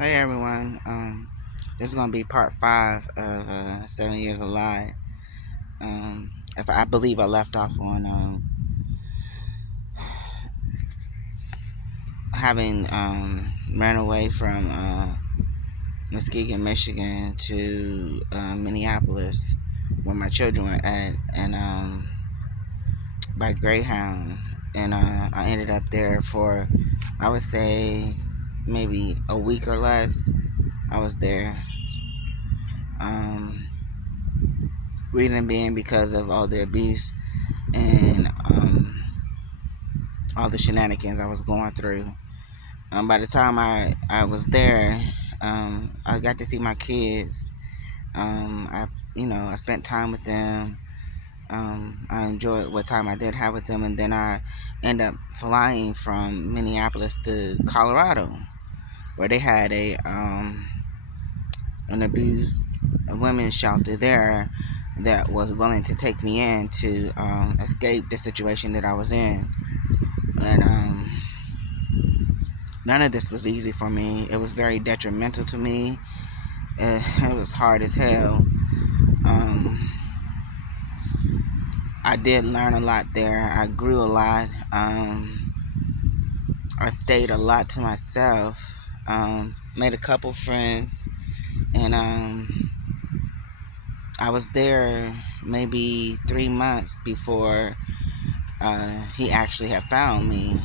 Hey everyone. This is gonna be part five of 7 Years of Lie. If I believe I left off on having ran away from Muskegon, Michigan to Minneapolis, where my children were at, and by Greyhound, and I ended up there for, I would say, maybe a week or less. I was there. Um, Reason being because of all the abuse and all the shenanigans I was going through. By the time I was there, I got to see my kids. I spent time with them. I enjoyed what time I did have with them, and then I ended up flying from Minneapolis to Colorado, where they had an abused women's shelter there that was willing to take me in to escape the situation that I was in. And none of this was easy for me. It was very detrimental to me. It was hard as hell. Um, I did learn a lot there. I grew a lot. I stayed a lot to myself. Made a couple friends, and I was there maybe 3 months before he actually had found me.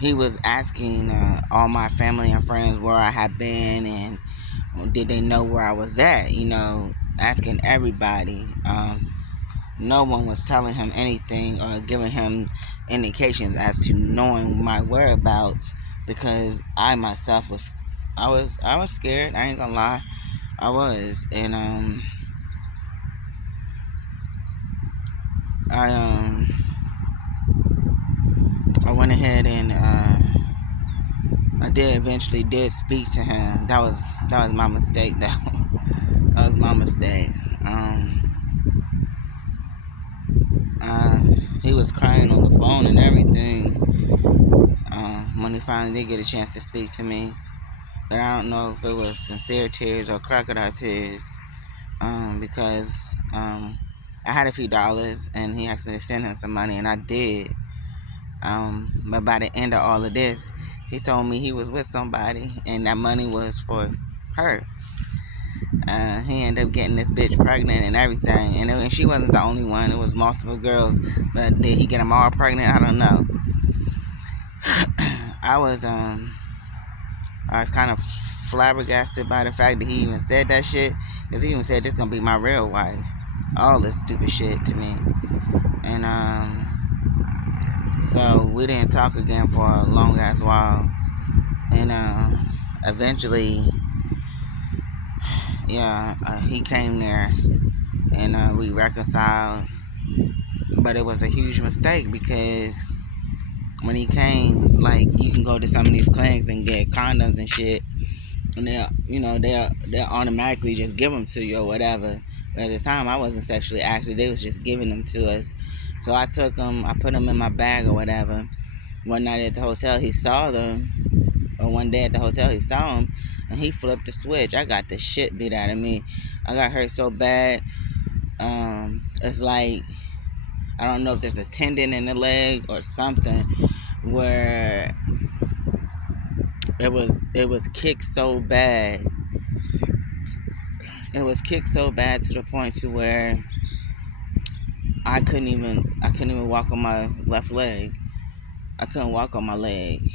He was asking all my family and friends where I had been and did they know where I was at, asking everybody. No one was telling him anything or giving him indications as to knowing my whereabouts because I myself was scared. I ain't gonna lie, I was. And I I went ahead and I did eventually did speak to him. That was my mistake. That was my mistake. Uh, he was crying on the phone and everything when he finally did get a chance to speak to me. But I don't know if it was sincere tears or crocodile tears because I had a few dollars and he asked me to send him some money and I did. But by the end of all of this, he told me he was with somebody and that money was for her. He ended up getting this bitch pregnant and everything, and she wasn't the only one. It was multiple girls, but did he get them all pregnant? I don't know. I was I was kind of flabbergasted by the fact that he even said that shit, because he even said this gonna be my real wife. All this stupid shit to me, and so we didn't talk again for a long ass while, and eventually, yeah, he came there and we reconciled. But it was a huge mistake because when he came, like, you can go to some of these clinics and get condoms and shit, and they'll automatically just give them to you or whatever. But at the time, I wasn't sexually active; they was just giving them to us. So I took them, I put them in my bag or whatever. One night at the hotel, he saw them, or one day at the hotel, he saw them, and he flipped the switch. I got the shit beat out of me. I got hurt so bad. It's like, I don't know if there's a tendon in the leg or something where it was kicked so bad. It was kicked so bad to the point to where I couldn't even walk on my left leg. I couldn't walk on my leg.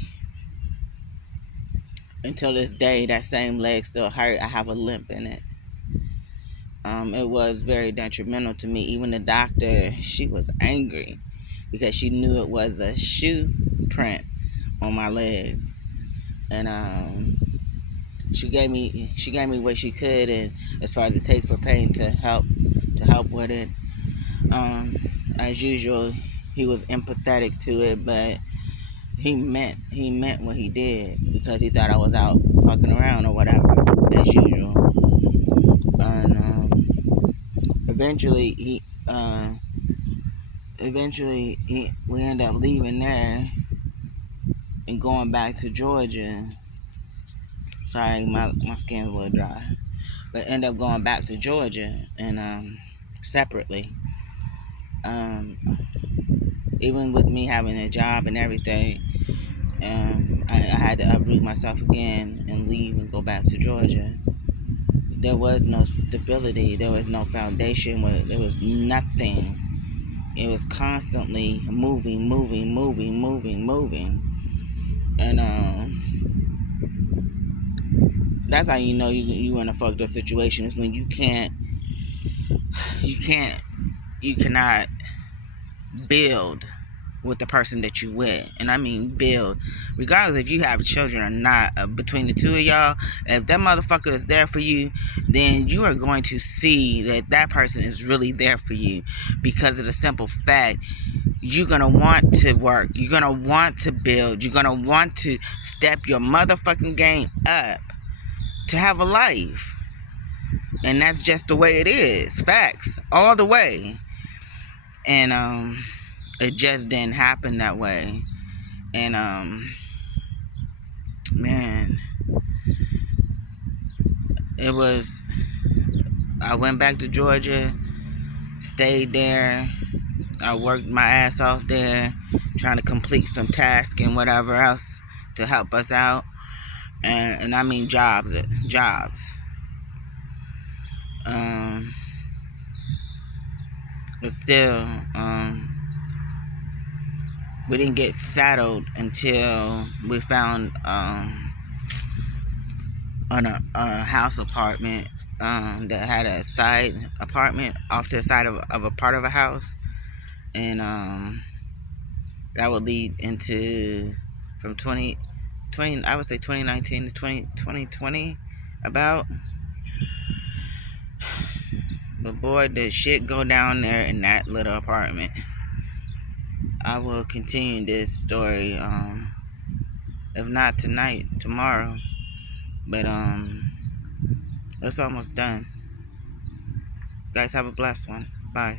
Until this day, that same leg still hurt. I have a limp in it. It was very detrimental to me. Even the doctor, she was angry because she knew it was a shoe print on my leg, and she gave me what she could, and as far as it take for pain to help with it. Um, as usual, he was empathetic to it, but he meant what he did because he thought I was out fucking around or whatever, as usual. And eventually we ended up leaving there, and going back to Georgia. Sorry, my skin's a little dry. But end up going back to Georgia and separately. Um, Even with me having a job and everything, I had to uproot myself again and leave and go back to Georgia. There was no stability. There was no foundation. There was nothing. It was constantly moving, moving, moving, moving, moving. And that's how you know you in a fucked up situation. Is when you cannot build with the person that you with. And I mean build, regardless if you have children or not. Between the two of y'all, if that motherfucker is there for you, then you are going to see that that person is really there for you, because of the simple fact you're gonna want to work, you're gonna want to build, you're gonna want to step your motherfucking game up to have a life. And that's just the way it is. Facts all the way. And it just didn't happen that way. And man, it was, I went back to Georgia, stayed there. I worked my ass off there, trying to complete some tasks and whatever else to help us out. And I mean jobs. But still, we didn't get settled until we found on a house apartment that had a side apartment off to the side of a part of a house. And that would lead into from 2020, I would say 2019 to 2020 about. But boy, did shit go down there in that little apartment. I will continue this story, if not tonight, tomorrow. But it's almost done. Guys, have a blessed one. Bye.